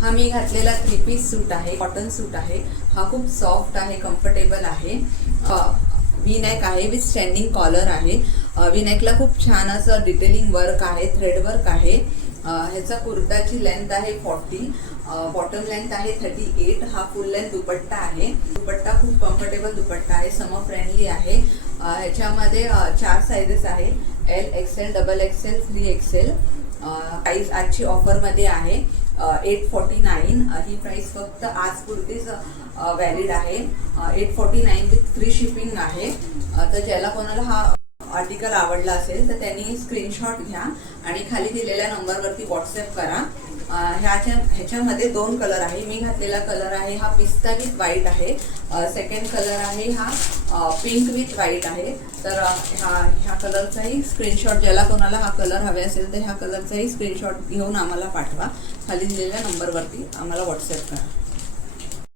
हा मी घातलेला 3 पीस सूट आहे, कॉटन सूट आहे। हा खूप सॉफ्ट आहे, कम्फर्टेबल आहे। वी नेक आहे विथ स्टँडिंग कॉलर आहे। वी नेकला खूप छान असं डिटेलिंग वर्क आहे, थ्रेड वर्क आहे। ह्याचा कुर्ताची लेंथ आहे 40, बॉटम लेंथ आहे 38। हा फुल लेंथ दुपट्टा आहे। दुपट्टा खूप कम्फर्टेबल दुपट्टा आहे, समर फ्रेंडली आहे। ह्याच्यामध्ये 4 साइजेस आहे, L, XL, double XL, 3XL। Price आजची ऑफर मध्ये आहे 849। ही प्राइस फक्त आज पुरतीच व्हॅलिड आहे। 849 विथ फ्री शिपिंग आहे। तर ज्याला कोणाला हा आर्टिकल आवडला असेल तर त्यांनी स्क्रीनशॉट घ्या आणि खाली दिलेल्या नंबरवरती व्हॉट्सअप करा। ह्याच्यामध्ये 2 कलर आहे। मी घातलेला कलर आहे हा पिस्ता विथ व्हाईट आहे। सेकंड कलर आहे हा पिंक विथ व्हाईट आहे। तर ह्या कलरचाही स्क्रीनशॉट, ज्याला कोणाला हा कलर हवे असेल तर ह्या कलरचाही स्क्रीनशॉट घेऊन आम्हाला पाठवा। खाली दिलेल्या नंबरवरती आम्हाला व्हॉट्सअप करा।